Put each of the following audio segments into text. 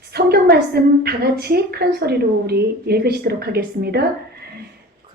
성경 말씀 다 같이 큰 소리로 우리 읽으시도록 하겠습니다.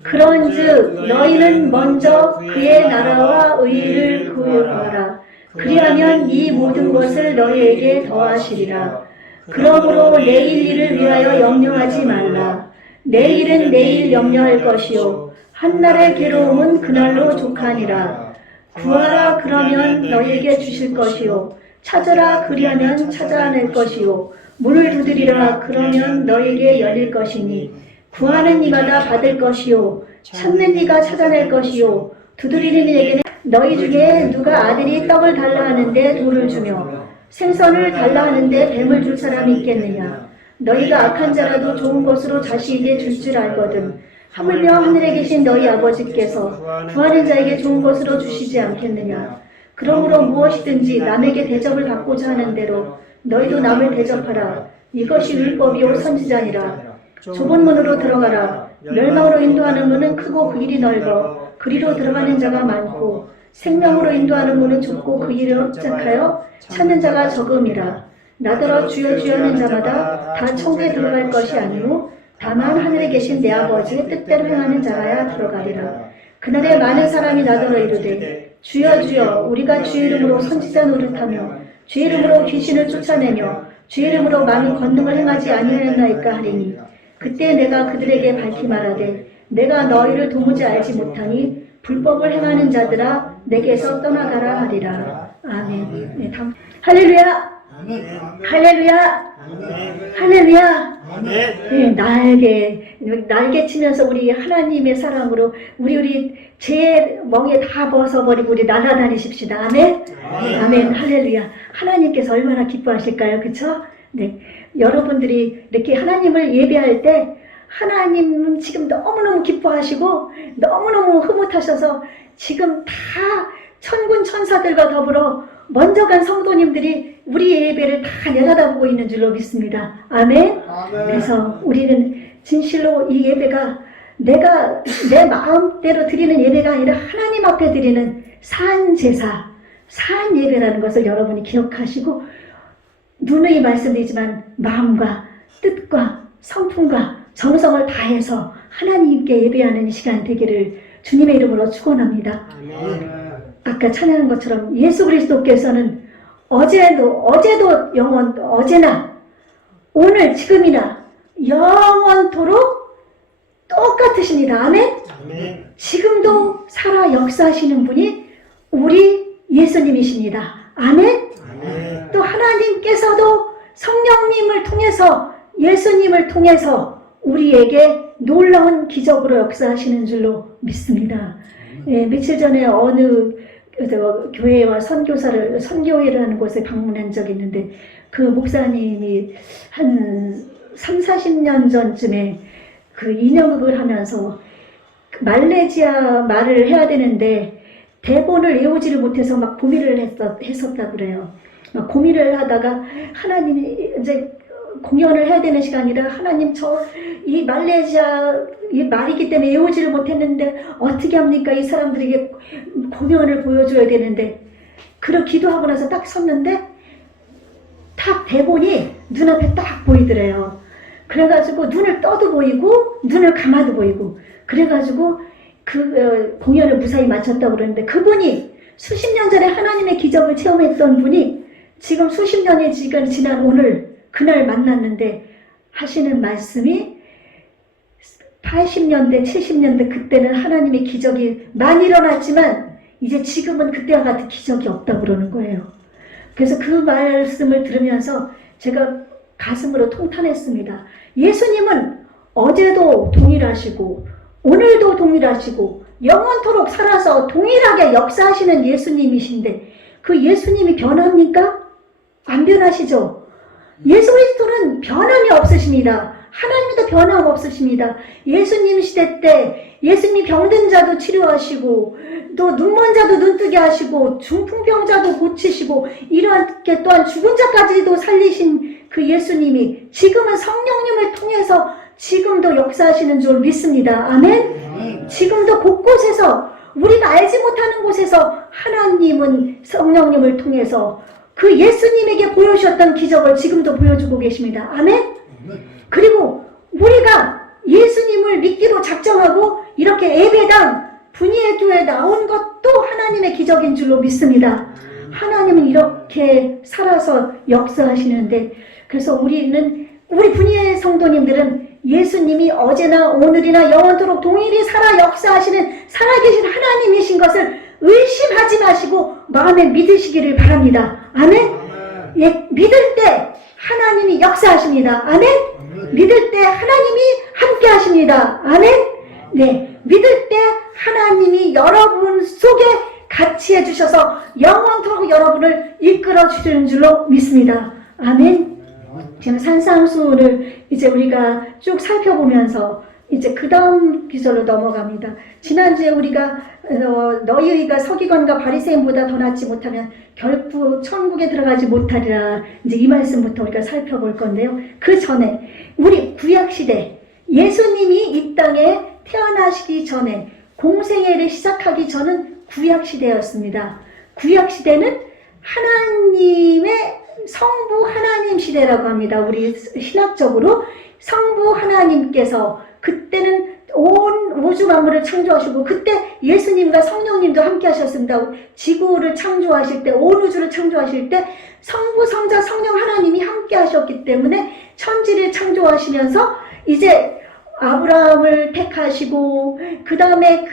그런즉 너희는 먼저 그의 나라와 의를 구하라. 그리하면 이 모든 것을 너희에게 더하시리라. 그러므로 내일 일을 위하여 염려하지 말라. 내일은 내일 염려할 것이요 한날의 괴로움은 그날로 족하니라. 구하라 그러면 너희에게 주실 것이요 찾으라 그리하면 찾아낼 것이요 문을 두드리라 그러면 너희에게 열릴 것이니 구하는 이가 다 받을 것이요 찾는 이가 찾아낼 것이요 두드리는 이에게는 너희 중에 누가 아들이 떡을 달라 하는데 돌을 주며 생선을 달라 하는데 뱀을 줄 사람이 있겠느냐. 너희가 악한 자라도 좋은 것으로 자식에게 줄 줄 알거든 하물며 하늘에 계신 너희 아버지께서 구하는 자에게 좋은 것으로 주시지 않겠느냐. 그러므로 무엇이든지 남에게 대접을 받고자 하는 대로 너희도 남을 대접하라. 이것이 율법이요 선지자니라. 좁은 문으로 들어가라. 멸망으로 인도하는 문은 크고 그 길이 넓어 그리로 들어가는 자가 많고 생명으로 인도하는 문은 좁고 그 길을 흡작하여 찾는 자가 적음이라. 나더러 주여 주여 하는 자마다 다 천국에 들어갈 것이 아니오 다만 하늘에 계신 내 아버지의 뜻대로 행하는 자라야 들어가리라. 그날에 많은 사람이 나더러 이르되 주여 주여 우리가 주의 이름으로 선지자 노릇하며 주의 이름으로 귀신을 쫓아내며 주의 이름으로 많은 권능을 행하지 아니하였나이까 하리니 그때 내가 그들에게 밝히 말하되 내가 너희를 도무지 알지 못하니 불법을 행하는 자들아 내게서 떠나가라 하리라. 아멘. 네, 다음. 할렐루야. 할렐루야. 할렐루야. 네, 날개 치면서 우리 하나님의 사랑으로 우리 죄 멍에 다 벗어버리고 우리 날아다니십시다. 아멘. 아멘. 할렐루야. 하나님께서 얼마나 기뻐하실까요? 그쵸? 네. 여러분들이 이렇게 하나님을 예배할 때 하나님은 지금 너무너무 기뻐하시고 너무너무 흐뭇하셔서 지금 다 천군 천사들과 더불어 먼저 간 성도님들이 우리 예배를 다 내려다보고 있는 줄로 믿습니다. 아멘. 그래서 우리는 진실로 이 예배가 내가 내 마음대로 드리는 예배가 아니라 하나님 앞에 드리는 산제사, 산예배라는 것을 여러분이 기억하시고 누누이 말씀드리지만 마음과 뜻과 성품과 정성을 다해서 하나님께 예배하는 시간 되기를 주님의 이름으로 축원합니다. 아까 찬양한 것처럼 예수 그리스도께서는 어제도 어제나 오늘 지금이나 영원토록 똑같으십니다. 아멘? 지금도 살아 역사하시는 분이 우리 예수님이십니다. 아멘? 또 하나님께서도 성령님을 통해서 예수님을 통해서 우리에게 놀라운 기적으로 역사하시는 줄로 믿습니다. 며칠 전에 어느 교회와 선교회를 하는 곳에 방문한 적이 있는데 그 목사님이 한 30-40년 전쯤에 그 인형극을 하면서 말레이시아 말을 해야 되는데 대본을 외우지를 못해서 막 고민을 했었다고 그래요. 막 고민을 하다가 하나님이 이제 공연을 해야 되는 시간이라 하나님 이 말레이시아 이 말이기 때문에 외우지를 못했는데 어떻게 합니까? 이 사람들에게 공연을 보여줘야 되는데 그렇게 기도하고 나서 딱 섰는데 딱 대본이 눈앞에 딱 보이더래요. 그래가지고 눈을 떠도 보이고 눈을 감아도 보이고 그래가지고 그 공연을 무사히 마쳤다고 그러는데 그분이 수십 년 전에 하나님의 기적을 체험했던 분이 지금 수십 년이 지난 오늘 그날 만났는데 하시는 말씀이 80년대 70년대 그때는 하나님의 기적이 많이 일어났지만 이제 지금은 그때와 같은 기적이 없다고 그러는 거예요. 그래서 그 말씀을 들으면서 제가 가슴으로 통탄했습니다. 예수님은 어제도 동일하시고 오늘도 동일하시고 영원토록 살아서 동일하게 역사하시는 예수님이신데 그 예수님이 변합니까? 안 변하시죠? 예수 그리스도는 변함이 없으십니다. 하나님도 변함 없으십니다. 예수님 시대 때 예수님이 병든 자도 치료하시고 또 눈먼 자도 눈뜨게 하시고 중풍병자도 고치시고 이렇게 또한 죽은 자까지도 살리신 그 예수님이 지금은 성령님을 통해서 지금도 역사하시는 줄 믿습니다. 아멘? 지금도 곳곳에서 우리가 알지 못하는 곳에서 하나님은 성령님을 통해서 그 예수님에게 보여주셨던 기적을 지금도 보여주고 계십니다. 아멘? 그리고 우리가 예수님을 믿기로 작정하고 이렇게 예배당 분이의 교회에 나온 것도 하나님의 기적인 줄로 믿습니다. 하나님은 이렇게 살아서 역사하시는데, 그래서 우리 분이의 성도님들은 예수님이 어제나 오늘이나 영원토록 동일히 살아 역사하시는 살아계신 하나님이신 것을 의심하지 마시고 마음에 믿으시기를 바랍니다. 아멘? 예, 믿을 때 하나님이 역사하십니다. 아멘? 믿을 때 하나님이 함께 하십니다. 아멘? 네, 믿을 때 하나님이 여러분 속에 같이 해주셔서 영원토록 여러분을 이끌어 주시는 줄로 믿습니다. 아멘? 지금 산상수를 이제 우리가 쭉 살펴보면서 이제 그 다음 기절로 넘어갑니다. 지난주에 우리가 너희 의가 서기관과 바리새인보다 더 낫지 못하면 결코 천국에 들어가지 못하리라, 이제 이 말씀부터 우리가 살펴볼 건데요. 그 전에 우리 구약시대 예수님이 이 땅에 태어나시기 전에 공생애를 시작하기 전은 구약시대였습니다. 구약시대는 하나님의 성부 하나님 시대라고 합니다. 우리 신학적으로 성부 하나님께서 그때는 온 우주 만물을 창조하시고, 그때 예수님과 성령님도 함께 하셨습니다. 지구를 창조하실 때, 온 우주를 창조하실 때 성부, 성자, 성령 하나님이 함께 하셨기 때문에 천지를 창조하시면서 이제 아브라함을 택하시고, 그 다음에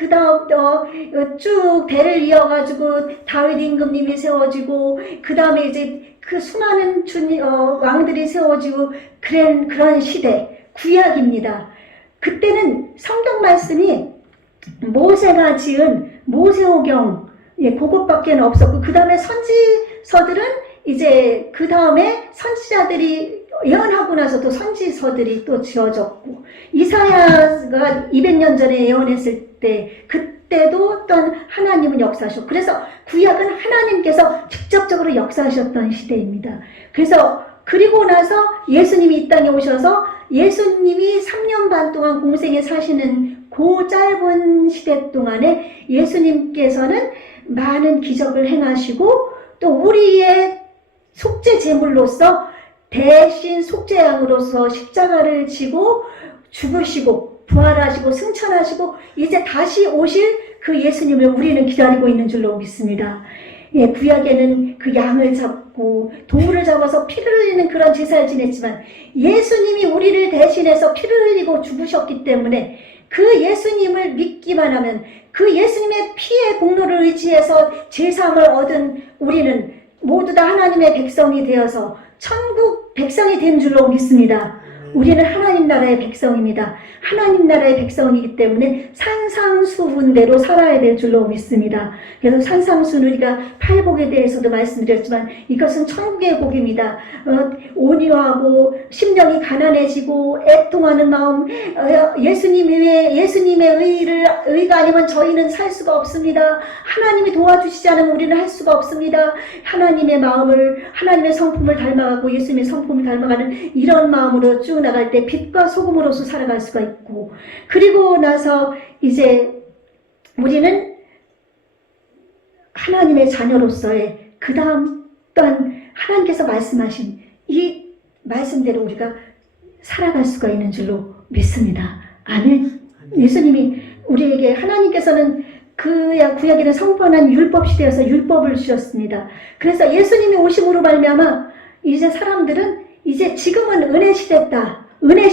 쭉 대를 이어가지고 다윗 임금님이 세워지고, 그 다음에 이제 그 수많은 왕들이 세워지고, 그런 시대, 구약입니다. 그때는 성경 말씀이 모세가 지은 모세오경, 그것밖에 없었고, 그 다음에 선지서들은 이제 그 다음에 선지자들이 예언하고 나서 또 선지서들이 또 지어졌고, 이사야가 200년 전에 예언했을 때 그때도 또 하나님은 역사하셨고, 그래서 구약은 하나님께서 직접적으로 역사하셨던 시대입니다. 그래서 그리고 나서 예수님이 이 땅에 오셔서 예수님이 3년 반 동안 공생에 사시는 그 짧은 시대 동안에 예수님께서는 많은 기적을 행하시고, 또 우리의 속죄 제물로서 대신 속죄양으로서 십자가를 지고 죽으시고 부활하시고 승천하시고 이제 다시 오실 그 예수님을 우리는 기다리고 있는 줄로 믿습니다. 예, 구약에는 그 양을 잡고 동물을 잡아서 피를 흘리는 그런 제사를 지냈지만, 예수님이 우리를 대신해서 피를 흘리고 죽으셨기 때문에 그 예수님을 믿기만 하면, 그 예수님의 피의 공로를 의지해서 제사함을 얻은 우리는 모두 다 하나님의 백성이 되어서 천국 백성이 된 줄로 믿습니다. 우리는 하나님 나라의 백성입니다. 하나님 나라의 백성이기 때문에 산상수훈대로 살아야 될 줄로 믿습니다. 그래서 산상수는 우리가 팔복에 대해서도 말씀드렸지만 이것은 천국의 복입니다. 온유하고 심령이 가난해지고 애통하는 마음, 예수님의 의가 아니면 저희는 살 수가 없습니다. 하나님이 도와주시지 않으면 우리는 할 수가 없습니다. 하나님의 마음을, 하나님의 성품을 닮아가고 예수님의 성품을 닮아가는 이런 마음으로 쭉 나갈 때 빛과 소금으로서 살아갈 수가 있고, 그리고 나서 이제 우리는 하나님의 자녀로서의 그 다음 또한 하나님께서 말씀하신 이 말씀대로 우리가 살아갈 수가 있는 줄로 믿습니다. 아멘. 예수님이 우리에게, 하나님께서는 구약에는 성번한 율법 시대여서 율법을 주셨습니다. 그래서 예수님이 오심으로 말미암아 이제 사람들은 이제 지금은 은혜 시대다, 은혜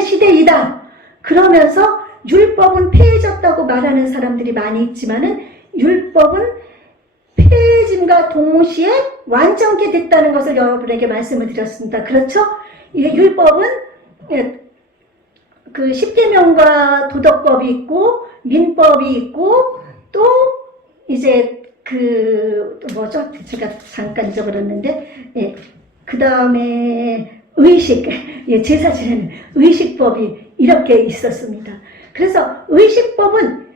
시대이다 그러면서 율법은 폐해졌다고 말하는 사람들이 많이 있지만은, 율법은 폐해짐과 동시에 완전케 됐다는 것을 여러분에게 말씀을 드렸습니다. 그렇죠? 율법은 그 십계명과 도덕법이 있고 민법이 있고, 또 이제 제가 잠깐 잊어버렸는데, 그 다음에 의식, 제사 지내는 의식법이 이렇게 있었습니다. 그래서 의식법은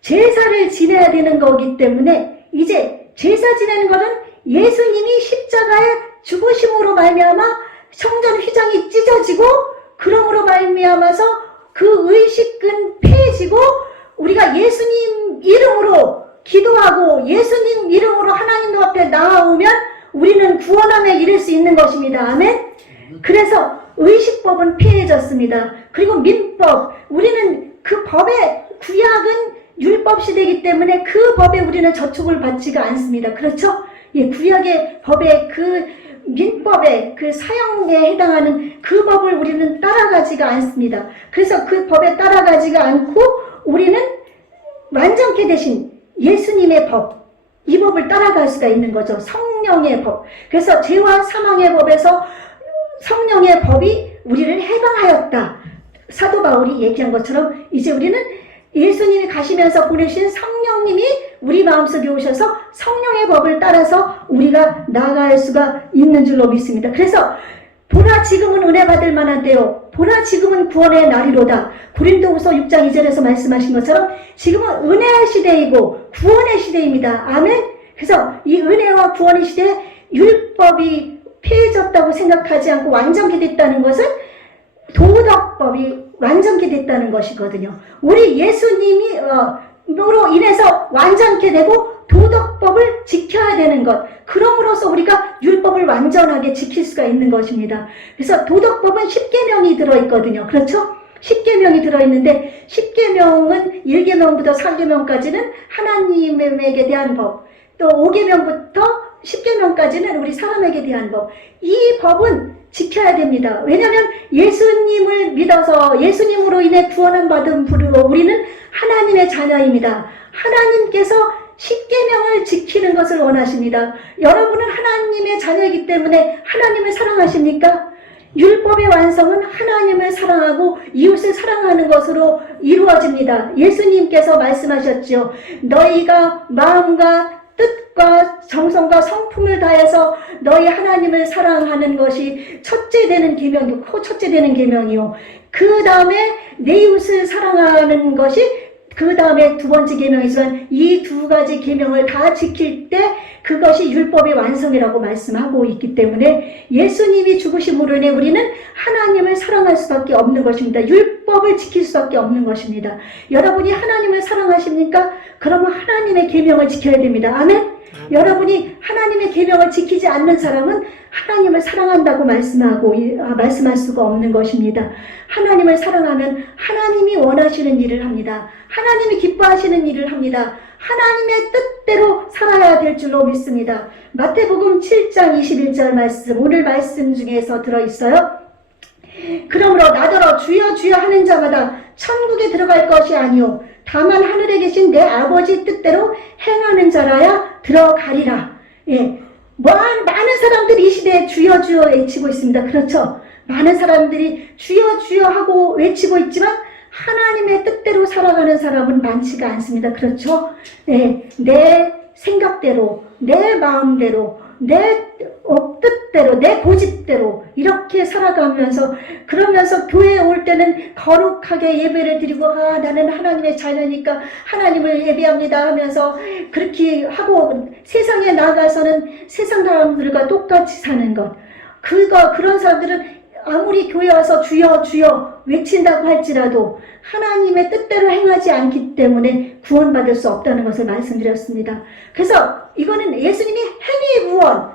제사를 지내야 되는 거기 때문에, 이제 제사 지내는 것은 예수님이 십자가에 죽으심으로 말미암아 성전 휘장이 찢어지고, 그러므로 말미암아서 그 의식은 폐해지고, 우리가 예수님 이름으로 기도하고 예수님 이름으로 하나님 앞에 나아오면 우리는 구원함에 이를 수 있는 것입니다. 아멘? 그래서 의식법은 피해졌습니다. 그리고 민법, 우리는 그 법의 구약은 율법 시대이기 때문에 그 법에 우리는 저촉을 받지가 않습니다. 그렇죠? 예, 구약의 법의 그 민법의 그 사형에 해당하는 그 법을 우리는 따라가지가 않습니다. 그래서 그 법에 따라가지가 않고 우리는 완전케 되신 예수님의 법, 이 법을 따라갈 수가 있는 거죠. 성령의 법. 그래서 죄와 사망의 법에서 성령의 법이 우리를 해방하였다. 사도 바울이 얘기한 것처럼 이제 우리는 예수님이 가시면서 보내신 성령님이 우리 마음속에 오셔서 성령의 법을 따라서 우리가 나아갈 수가 있는 줄로 믿습니다. 그래서 보라 지금은 은혜 받을 만한 때요, 보라 지금은 구원의 날이로다. 고린도후서 6장 2절에서 말씀하신 것처럼 지금은 은혜의 시대이고 구원의 시대입니다. 아멘. 그래서 이 은혜와 구원의 시대에 율법이 폐해졌다고 생각하지 않고 완전히 됐다는 것은 도덕법이 완전케 됐다는 것이거든요. 우리 예수님이 으로 인해서 완전케 되고 도덕법을 지켜야 되는 것, 그럼으로써 우리가 율법을 완전하게 지킬 수가 있는 것입니다. 그래서 도덕법은 10계명이 들어있거든요. 그렇죠? 10계명이 들어있는데 10계명은 1계명부터 4계명까지는 하나님에게 대한 법, 또 5계명부터 10계명까지는 우리 사람에게 대한 법, 이 법은 지켜야 됩니다. 왜냐하면 예수님을 믿어서 예수님으로 인해 구원을 받은 부르고 우리는 하나님의 자녀입니다. 하나님께서 10계명을 지키는 것을 원하십니다. 여러분은 하나님의 자녀이기 때문에 하나님을 사랑하십니까? 율법의 완성은 하나님을 사랑하고 이웃을 사랑하는 것으로 이루어집니다. 예수님께서 말씀하셨죠. 너희가 마음과 뜻과 정성과 성품을 다해서 너희 하나님을 사랑하는 것이 첫째 되는 계명이고, 첫째 되는 계명이요. 그 다음에 내 이웃을 사랑하는 것이 그 다음에 두 번째 계명이지만 이 두 가지 계명을 다 지킬 때 그것이 율법의 완성이라고 말씀하고 있기 때문에 예수님이 죽으심으로 인해 우리는 하나님을 사랑할 수밖에 없는 것입니다. 율법을 지킬 수밖에 없는 것입니다. 여러분이 하나님을 사랑하십니까? 그러면 하나님의 계명을 지켜야 됩니다. 아멘? 여러분이 하나님의 계명을 지키지 않는 사람은 하나님을 사랑한다고 말씀할 수가 없는 것입니다. 하나님을 사랑하면 하나님이 원하시는 일을 합니다. 하나님이 기뻐하시는 일을 합니다. 하나님의 뜻대로 살아야 될 줄로 믿습니다. 마태복음 7장 21절 말씀, 오늘 말씀 중에서 들어있어요. 그러므로 나더러 주여 주여 하는 자마다 천국에 들어갈 것이 아니요 다만 하늘에 계신 내 아버지 뜻대로 행하는 자라야 들어가리라. 예, 많은 사람들이 이 시대에 주여 주여 외치고 있습니다. 그렇죠? 많은 사람들이 주여 주여 하고 외치고 있지만 하나님의 뜻대로 살아가는 사람은 많지가 않습니다. 그렇죠? 네, 내 생각대로, 내 마음대로, 내 뜻대로, 내 고집대로 이렇게 살아가면서, 그러면서 교회에 올 때는 거룩하게 예배를 드리고 나는 하나님의 자녀니까 하나님을 예배합니다 하면서 그렇게 하고 세상에 나가서는 세상 사람들과 똑같이 사는 것, 그런 사람들은 아무리 교회 와서 주여 주여 외친다고 할지라도 하나님의 뜻대로 행하지 않기 때문에 구원받을 수 없다는 것을 말씀드렸습니다. 그래서 이거는 예수님이 행위 구원,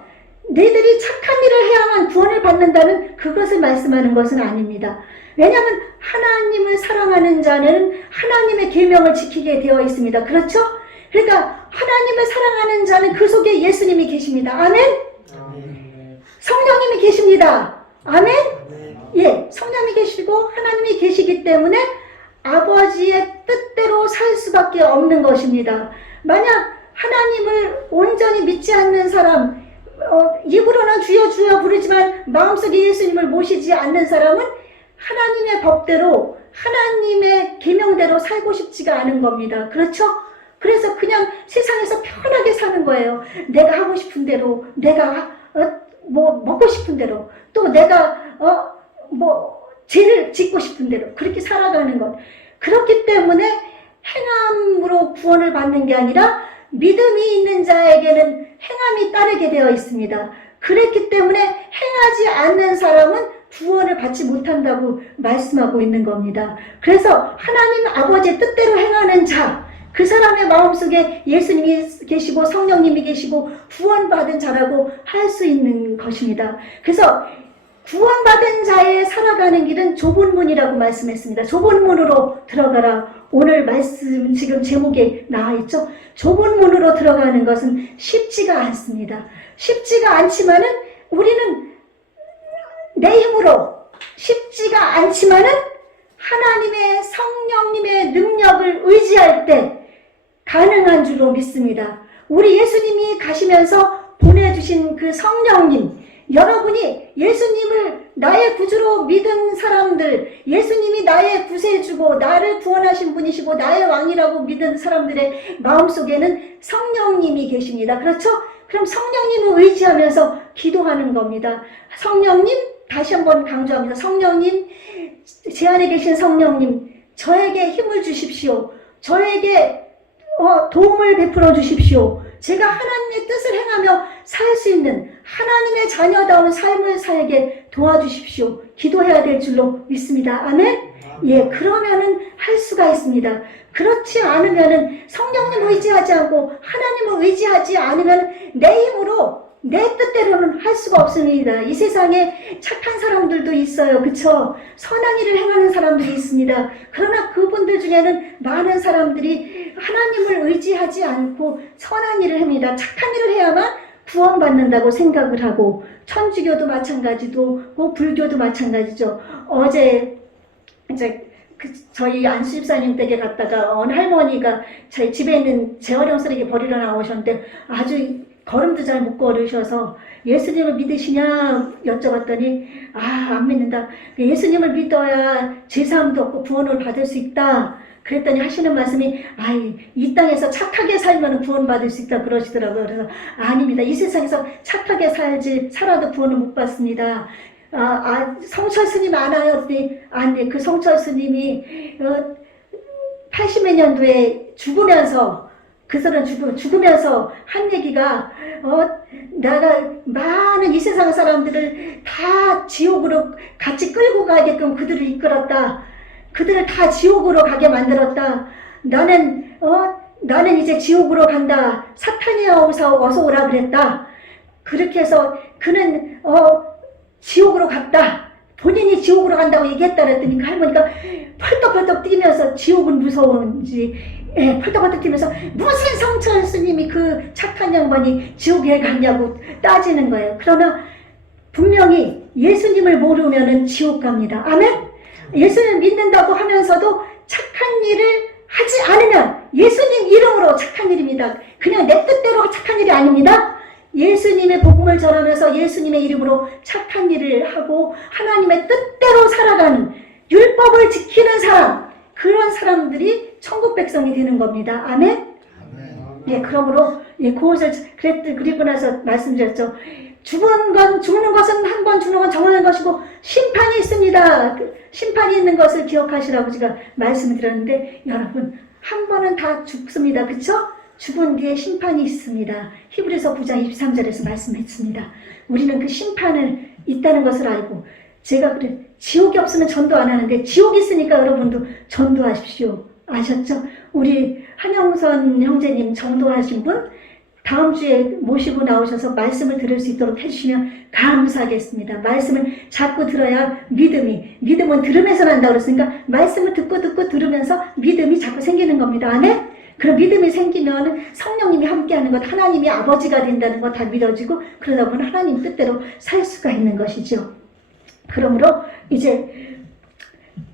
너희들이 착한 일을 해야만 구원을 받는다는 그것을 말씀하는 것은 아닙니다. 왜냐하면 하나님을 사랑하는 자는 하나님의 계명을 지키게 되어 있습니다. 그렇죠? 그러니까 하나님을 사랑하는 자는 그 속에 예수님이 계십니다. 아멘? 성령님이 계십니다. 아멘? 예, 성령이 계시고 하나님이 계시기 때문에 아버지의 뜻대로 살 수밖에 없는 것입니다. 만약 하나님을 온전히 믿지 않는 사람, 입으로는 주여 주여 부르지만 마음속에 예수님을 모시지 않는 사람은 하나님의 법대로, 하나님의 계명대로 살고 싶지가 않은 겁니다. 그렇죠? 그래서 그냥 세상에서 편하게 사는 거예요. 내가 하고 싶은 대로, 내가 먹고 싶은 대로, 또 내가 죄를 짓고 싶은 대로 그렇게 살아가는 것. 그렇기 때문에 행함으로 구원을 받는 게 아니라 믿음이 있는 자에게는 행함이 따르게 되어 있습니다. 그렇기 때문에 행하지 않는 사람은 구원을 받지 못한다고 말씀하고 있는 겁니다. 그래서 하나님 아버지의 뜻대로 행하는 자, 그 사람의 마음속에 예수님이 계시고 성령님이 계시고 구원받은 자라고 할 수 있는 것입니다. 그래서 구원받은 자의 살아가는 길은 좁은 문이라고 말씀했습니다. 좁은 문으로 들어가라. 오늘 말씀 지금 제목에 나와 있죠. 좁은 문으로 들어가는 것은 쉽지가 않습니다. 쉽지가 않지만은 우리는 내 힘으로 쉽지가 않지만은 하나님의 성령님의 능력을 의지할 때 가능한 줄로 믿습니다. 우리 예수님이 가시면서 보내주신 그 성령님, 여러분이 예수님을 나의 구주로 믿은 사람들, 예수님이 나의 구세주고 나를 구원하신 분이시고 나의 왕이라고 믿은 사람들의 마음속에는 성령님이 계십니다. 그렇죠? 그럼 성령님을 의지하면서 기도하는 겁니다. 성령님, 다시 한번 강조합니다. 성령님, 제 안에 계신 성령님, 저에게 힘을 주십시오. 저에게 도움을 베풀어 주십시오. 제가 하나님의 뜻을 행하며 살 수 있는 하나님의 자녀다운 삶을 살게 도와주십시오. 기도해야 될 줄로 믿습니다. 아멘? 예, 그러면은 할 수가 있습니다. 그렇지 않으면은 성령님 의지하지 않고 하나님을 의지하지 않으면 내 힘으로 내 뜻대로는 할 수가 없습니다. 이 세상에 착한 사람들도 있어요. 그쵸? 선한 일을 행하는 사람들이 있습니다. 그러나 그분들 중에는 많은 사람들이 하나님을 의지하지 않고 선한 일을 합니다. 착한 일을 해야만 구원받는다고 생각을 하고, 천주교도 마찬가지고 불교도 마찬가지죠. 어제 이제 저희 안수 집사님 댁에 갔다가 어느 할머니가 저희 집에 있는 재활용 쓰레기 버리러 나오셨는데 아주 걸음도 잘 못 걸으셔서 예수님을 믿으시냐 여쭤봤더니 안 믿는다. 예수님을 믿어야 죄사함도 없고 구원을 받을 수 있다. 그랬더니 하시는 말씀이 이 땅에서 착하게 살면 구원받을 수 있다 그러시더라고요. 그래서 아닙니다. 이 세상에서 착하게 살아도 구원을 못 받습니다. 성철 스님 아나요? 네. 그 성철 스님이 80몇 년도에 죽으면서 그 사람 죽으면서 한 얘기가 내가 많은 이 세상 사람들을 다 지옥으로 같이 끌고 가게끔 그들을 이끌었다. 그들을 다 지옥으로 가게 만들었다. 나는 이제 지옥으로 간다. 사탄이여 어서 오라 그랬다. 그렇게 해서 그는 지옥으로 갔다. 본인이 지옥으로 간다고 얘기했다 그랬더니 그 할머니가 펄떡펄떡 뛰면서 지옥은 무서운지 펄떡펄떡 뛰면서 무슨 성철 스님이 그 착한 양반이 지옥에 갔냐고 따지는 거예요. 그러나 분명히 예수님을 모르면은 지옥 갑니다. 아멘? 예수님을 믿는다고 하면서도 착한 일을 하지 않으면 예수님 이름으로 착한 일입니다. 그냥 내 뜻대로 착한 일이 아닙니다. 예수님의 복음을 전하면서 예수님의 이름으로 착한 일을 하고 하나님의 뜻대로 살아가는 율법을 지키는 사람, 그런 사람들이 천국 백성이 되는 겁니다. 아멘? 예, 그러므로 그것을 그리고 나서 말씀드렸죠. 죽는 것은 한 번 죽는 건 정하는 것이고 심판이 있습니다. 심판이 있는 것을 기억하시라고 제가 말씀을 드렸는데 여러분 한 번은 다 죽습니다. 그쵸? 죽은 뒤에 심판이 있습니다. 히브리서 9장 23절에서 말씀했습니다. 우리는 그 심판을 있다는 것을 알고 제가 지옥이 없으면 전도 안 하는데 지옥이 있으니까 여러분도 전도하십시오. 아셨죠? 우리 한영선 형제님 전도하신 분 다음 주에 모시고 나오셔서 말씀을 들을 수 있도록 해주시면 감사하겠습니다. 말씀을 자꾸 들어야 믿음은 들으면서 난다고 그랬으니까 말씀을 듣고 들으면서 믿음이 자꾸 생기는 겁니다. 아멘? 그런 믿음이 생기면 성령님이 함께하는 것, 하나님이 아버지가 된다는 것 다 믿어지고 그러다 보면 하나님 뜻대로 살 수가 있는 것이죠. 그러므로 이제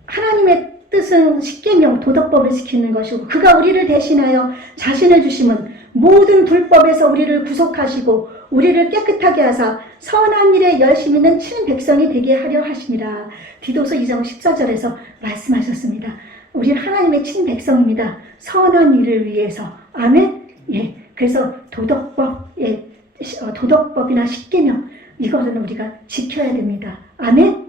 하나님의 뜻은 십계명 도덕법을 지키는 것이고 그가 우리를 대신하여 자신을 주심은 모든 불법에서 우리를 구속하시고 우리를 깨끗하게 하사 선한 일에 열심히 있는 친 백성이 되게 하려 하심이라. 디도서 2장 14절에서 말씀하셨습니다. 우리는 하나님의 친 백성입니다. 선한 일을 위해서. 아멘? 예. 그래서 도덕법이나 십계명 이것은 우리가 지켜야 됩니다. 아멘?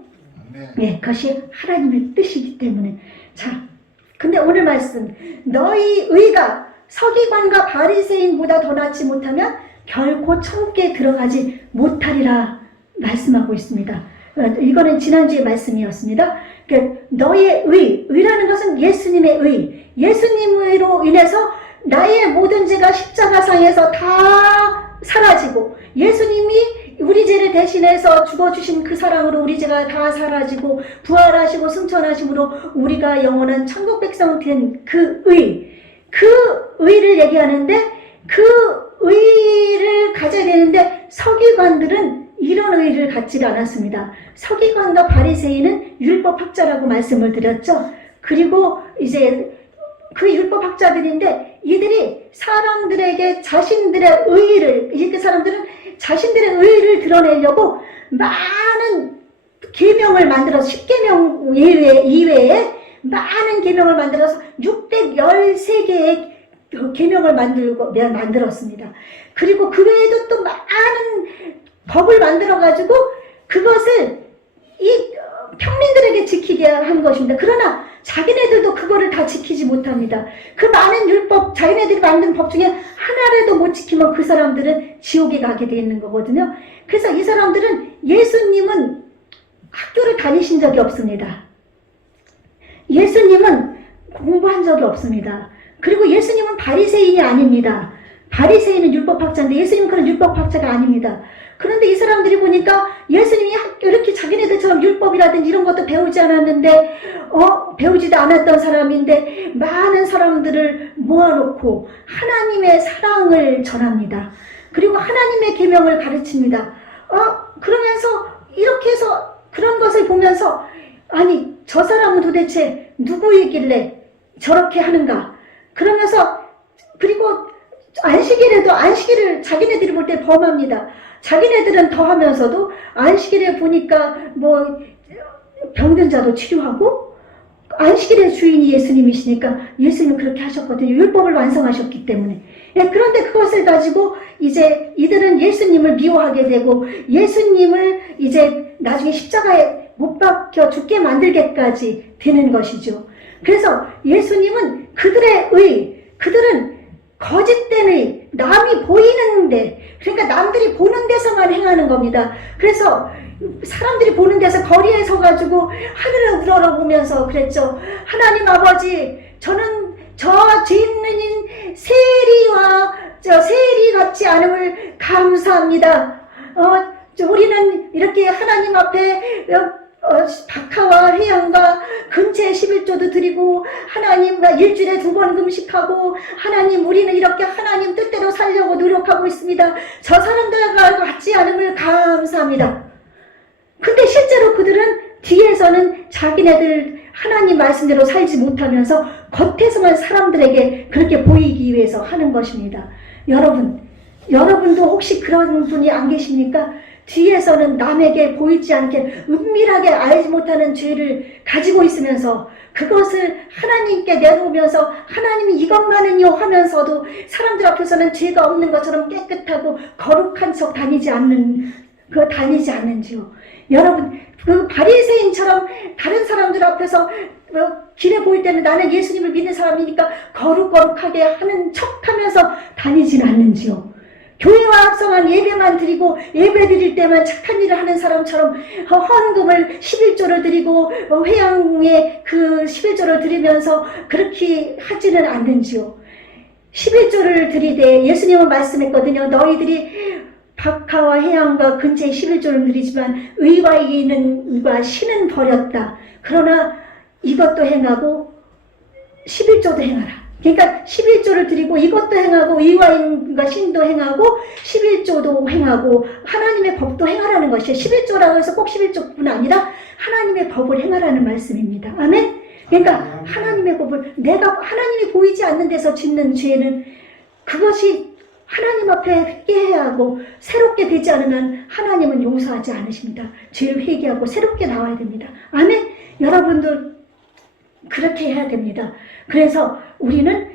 예, 그것이 하나님의 뜻이기 때문에. 자, 근데 오늘 말씀 너희 의가 서기관과 바리새인보다 더 낫지 못하면 결코 천국에 들어가지 못하리라 말씀하고 있습니다. 이거는 지난주의 말씀이었습니다. 너의 의라는 것은 예수님의 의, 예수님으로 인해서 나의 모든 죄가 십자가상에서 다 사라지고 예수님이 우리 죄를 대신해서 죽어주신 그 사랑으로 우리 죄가 다 사라지고 부활하시고 승천하심으로 우리가 영원한 천국 백성 된 그 의를 얘기하는데 그 의를 가져야 되는데 서기관들은 이런 의를 갖지 않았습니다. 서기관과 바리새인은 율법학자라고 말씀을 드렸죠. 그리고 이제 그 율법학자들인데 이들이 사람들에게 자신들의 의의를, 그 사람들은 자신들의 의의를 드러내려고 많은 계명을 만들어서 10계명 이외에 많은 계명을 만들어서 613개의 계명을 만들었습니다. 그리고 그 외에도 또 많은 법을 만들어가지고 그것을 이 평민들에게 지키게 한 것입니다. 그러나 자기네들도 그거를 다 지키지 못합니다. 그 많은 율법, 자기네들이 만든 법 중에 하나라도 못 지키면 그 사람들은 지옥에 가게 되어 있는 거거든요. 그래서 이 사람들은 예수님은 학교를 다니신 적이 없습니다. 예수님은 공부한 적이 없습니다. 그리고 예수님은 바리새인이 아닙니다. 바리새인은 율법학자인데 예수님은 그런 율법학자가 아닙니다. 그런데 이 사람들이 보니까 예수님이 이렇게 자기네들처럼 율법이라든지 이런 것도 배우지 않았는데 배우지도 않았던 사람인데 많은 사람들을 모아놓고 하나님의 사랑을 전합니다. 그리고 하나님의 계명을 가르칩니다. 그러면서 이렇게 해서 그런 것을 보면서 아니 저 사람은 도대체 누구이길래 저렇게 하는가. 그러면서 그리고 안식일에도 안식일을 자기네들이 볼 때 범합니다. 자기네들은 더 하면서도 안식일에 보니까 뭐 병든 자도 치료하고 안식일의 주인이 예수님이시니까 예수님은 그렇게 하셨거든요. 율법을 완성하셨기 때문에. 그런데 그것을 가지고 이제 이들은 예수님을 미워하게 되고 예수님을 이제 나중에 십자가에 못 박혀 죽게 만들게까지 되는 것이죠. 그래서 예수님은 그들은 거짓된 의, 남이 보이는데, 그러니까 남들이 보는 데서만 행하는 겁니다. 그래서 사람들이 보는 데서 거리에 서가지고 하늘을 우러러보면서 그랬죠. 하나님 아버지, 저는 저 죄인인 세리 같지 않음을 감사합니다. 우리는 이렇게 하나님 앞에 박하와 회양과 근처에 11조도 드리고 하나님과 일주일에 2번 금식하고 하나님 우리는 이렇게 하나님 뜻대로 살려고 노력하고 있습니다. 저 사람들과 같지 않음을 감사합니다. 근데 실제로 그들은 뒤에서는 자기네들 하나님 말씀대로 살지 못하면서 겉에서만 사람들에게 그렇게 보이기 위해서 하는 것입니다. 여러분도 혹시 그런 분이 안 계십니까? 뒤에서는 남에게 보이지 않게 은밀하게 알지 못하는 죄를 가지고 있으면서 그것을 하나님께 내놓으면서 하나님이 이것만은요 하면서도 사람들 앞에서는 죄가 없는 것처럼 깨끗하고 거룩한 척 다니지 않는지요. 여러분 그 바리새인처럼 다른 사람들 앞에서 길에 보일 때는 나는 예수님을 믿는 사람이니까 거룩하게 하는 척하면서 다니진 않는지요. 교회와 합성한 예배만 드리고 예배 드릴 때만 착한 일을 하는 사람처럼 헌금을 11조를 드리고 회양에 그 11조를 드리면서 그렇게 하지는 않는지요. 11조를 드리되 예수님은 말씀했거든요. 너희들이 박하와 회양과 근처에 11조를 드리지만 의와 인과 신은 버렸다. 그러나 이것도 행하고 11조도 행하라. 그러니까 11조를 드리고 이것도 행하고 의와 인과 신도 행하고 11조도 행하고 하나님의 법도 행하라는 것이에요. 11조라고 해서 꼭 11조뿐 아니라 하나님의 법을 행하라는 말씀입니다. 아멘? 그러니까 하나님의 법을 내가 하나님이 보이지 않는 데서 짓는 죄는 그것이 하나님 앞에 회개해야 하고 새롭게 되지 않으면 하나님은 용서하지 않으십니다. 죄를 회개하고 새롭게 나와야 됩니다. 아멘? 여러분들 그렇게 해야 됩니다. 그래서 우리는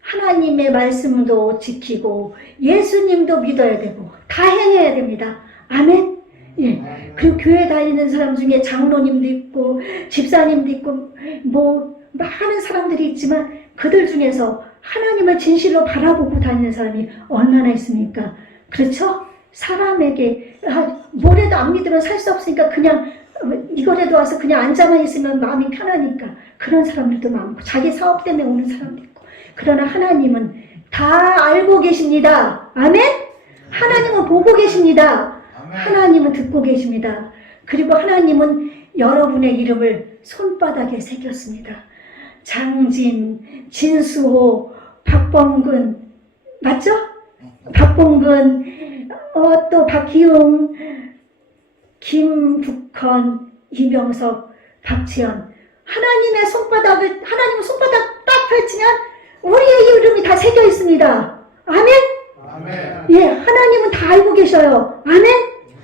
하나님의 말씀도 지키고 예수님도 믿어야 되고 다 행해야 됩니다. 아멘? 예. 그리고 교회 다니는 사람 중에 장로님도 있고 집사님도 있고 뭐 많은 사람들이 있지만 그들 중에서 하나님을 진실로 바라보고 다니는 사람이 얼마나 있습니까? 그렇죠? 사람에게 뭐래도 안 믿으면 살 수 없으니까 그냥 이거라도 와서 그냥 앉아만 있으면 마음이 편하니까 그런 사람들도 많고 자기 사업 때문에 오는 사람도 있고 그러나 하나님은 다 알고 계십니다. 아멘? 하나님은 보고 계십니다. 하나님은 듣고 계십니다. 그리고 하나님은 여러분의 이름을 손바닥에 새겼습니다. 장진, 진수호, 박범근, 맞죠? 박범근, 또 박기웅, 김북헌, 이명석, 박지연. 하나님은 손바닥 딱 펼치면 우리의 이름이 다 새겨 있습니다. 아멘? 아멘. 예, 하나님은 다 알고 계셔요. 아멘?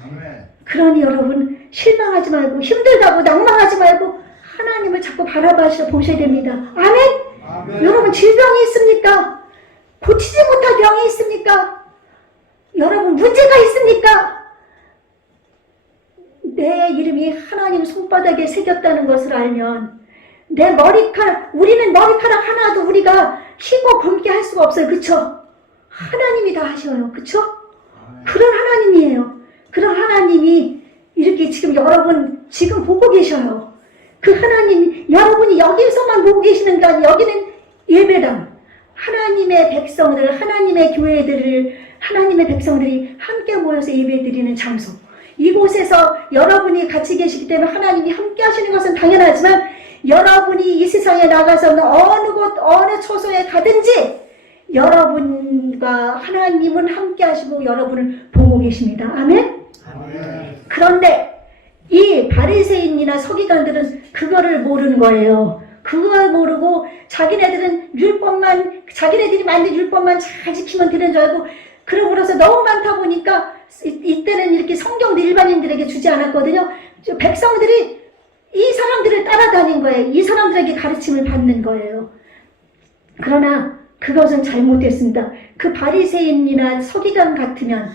아멘. 그러니 여러분 실망하지 말고 힘들다고 낭망하지 말고 하나님을 자꾸 바라보셔 보셔야 됩니다. 아멘? 아멘. 여러분 질병이 있습니까? 고치지 못할 병이 있습니까? 여러분 문제가 있습니까? 내 이름이 하나님 손바닥에 새겼다는 것을 알면 우리는 머리카락 하나도 우리가 희고 굵게 할 수가 없어요. 그쵸? 하나님이 다 하셔요. 그쵸? 그런 하나님이에요. 그런 하나님이 이렇게 지금 여러분 지금 보고 계셔요. 그 하나님, 여러분이 여기서만 보고 계시는 게 아니라 여기는 예배당, 하나님의 백성들, 하나님의 백성들이 함께 모여서 예배드리는 장소. 이곳에서 여러분이 같이 계시기 때문에 하나님이 함께 하시는 것은 당연하지만 여러분이 이 세상에 나가서는 어느 곳, 어느 초소에 가든지 여러분과 하나님은 함께 하시고 여러분을 보고 계십니다. 아멘? 아멘. 그런데 이 바리새인이나 서기관들은 그거를 모르는 거예요. 그걸 모르고 자기네들이 만든 율법만 잘 지키면 되는 줄 알고 그러고서 너무 많다 보니까 이때는 이렇게 성경도 일반인들에게 주지 않았거든요. 백성들이 이 사람들을 따라다닌 거예요. 이 사람들에게 가르침을 받는 거예요. 그러나 그것은 잘못됐습니다. 그 바리새인이나 서기관 같으면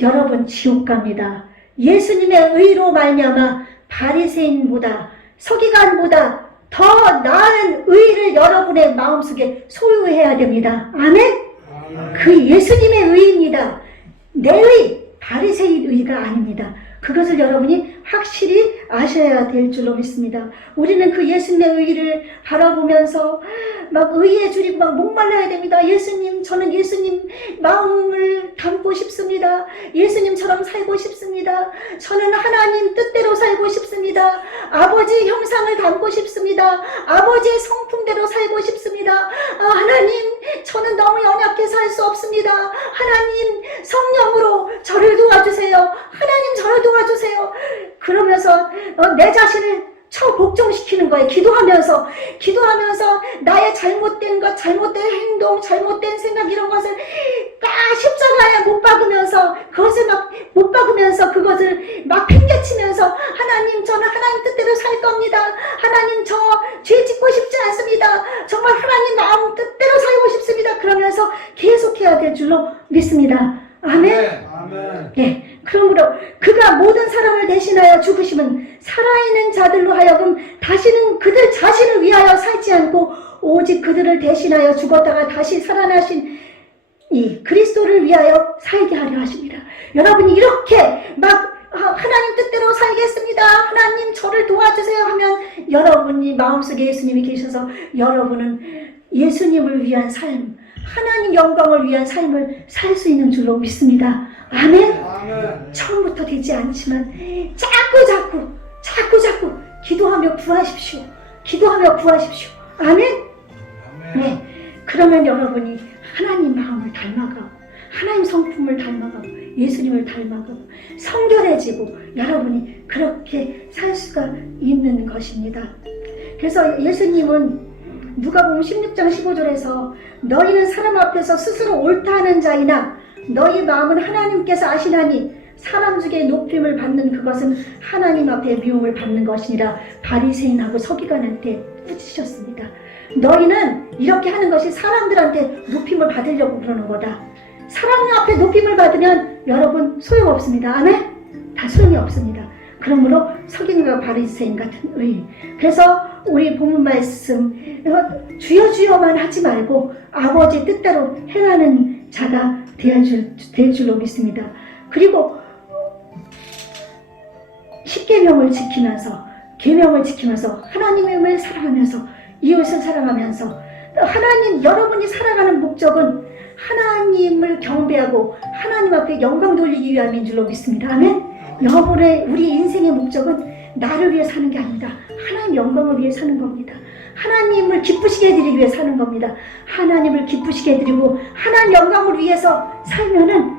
여러분 지옥 갑니다. 예수님의 의로 말미암아 바리새인보다 서기관보다 더 나은 의를 여러분의 마음속에 소유해야 됩니다. 아멘? 그 예수님의 의입니다. 내 의, 바리새인 의가 아닙니다. 그것을 여러분이 확실히 아셔야 될 줄로 믿습니다. 우리는 그 예수님의 의를 바라보면서 막 의에 줄이고 막 목말라야 됩니다. 예수님, 저는 예수님 마음을 담고 싶습니다. 예수님처럼 살고 싶습니다. 저는 하나님 뜻대로 살고 싶습니다. 아버지 형상을 담고 싶습니다. 아버지의 성품대로 살고 싶습니다. 하나님, 저는 너무 연약해 살 수 없습니다. 하나님, 성령으로 저를 도와주세요. 하나님, 저를 도와주세요. 그러면서 내 자신을 복종시키는 거예요. 기도하면서 나의 잘못된 것, 잘못된 행동, 잘못된 생각 이런 것을 십자가에 못 박으면서 그것을 막 팽개치면서 하나님, 저는 하나님 뜻대로 살 겁니다. 하나님, 저 죄 짓고 싶지 않습니다. 정말 하나님 마음 뜻대로 살고 싶습니다. 그러면서 계속해야 될 줄로 믿습니다. 아멘. 아멘. 예, 그러므로 그가 모든 사람을 대신하여 죽으심은 살아있는 자들로 하여금 다시는 그들 자신을 위하여 살지 않고 오직 그들을 대신하여 죽었다가 다시 살아나신 이 그리스도를 위하여 살게 하려 하십니다. 여러분이 이렇게 막 하나님 뜻대로 살겠습니다. 하나님 저를 도와주세요 하면 여러분이 마음속에 예수님이 계셔서 여러분은 예수님을 위한 삶, 하나님 영광을 위한 삶을 살 수 있는 줄로 믿습니다. 아멘? 아멘. 처음부터 되지 않지만 자꾸 기도하며 구하십시오. 아멘? 네. 그러면 여러분이 하나님 마음을 닮아가고 하나님 성품을 닮아가고 예수님을 닮아가고 성결해지고 여러분이 그렇게 살 수가 있는 것입니다. 그래서 예수님은 누가복음 16장 15절에서 너희는 사람 앞에서 스스로 옳다 하는 자이나 너희 마음은 하나님께서 아시나니 사람 중에 높임을 받는 그것은 하나님 앞에 미움을 받는 것이니라 바리새인하고 서기관한테 꾸짖으셨습니다. 너희는 이렇게 하는 것이 사람들한테 높임을 받으려고 그러는 거다. 사람 앞에 높임을 받으면 여러분 소용없습니다. 아멘? 다 소용이 없습니다. 그러므로 서기관과 바리새인 같은 의. 그래서 우리 본문 말씀 주여 주여만 하지 말고 아버지 뜻대로 행하는 자가 될 줄로 믿습니다. 그리고 십계명을 지키면서 계명을 지키면서 하나님을 사랑하면서 이웃을 사랑하면서 하나님 여러분이 살아가는 목적은 하나님을 경배하고 하나님 앞에 영광 돌리기 위함인 줄로 믿습니다. 아멘. 여러분의 우리 인생의 목적은 나를 위해 사는 게 아닙니다. 하나님 영광을 위해 사는 겁니다. 하나님을 기쁘시게 해드리기 위해 사는 겁니다. 하나님을 기쁘시게 해드리고 하나님 영광을 위해서 살면은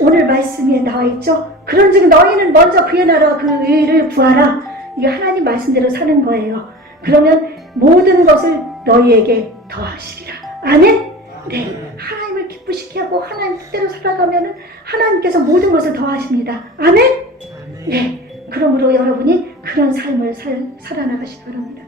오늘 말씀에 나와 있죠. 그런즉 너희는 먼저 그의 나라와 그 의를 구하라. 이게 하나님 말씀대로 사는 거예요. 그러면 모든 것을 너희에게 더하시리라. 아멘. 네, 하나님을 기쁘시게 하고 하나님 뜻대로 살아가면은 하나님께서 모든 것을 더하십니다. 아멘. 네, 그러므로 여러분이 그런 삶을 살아나가시기 바랍니다.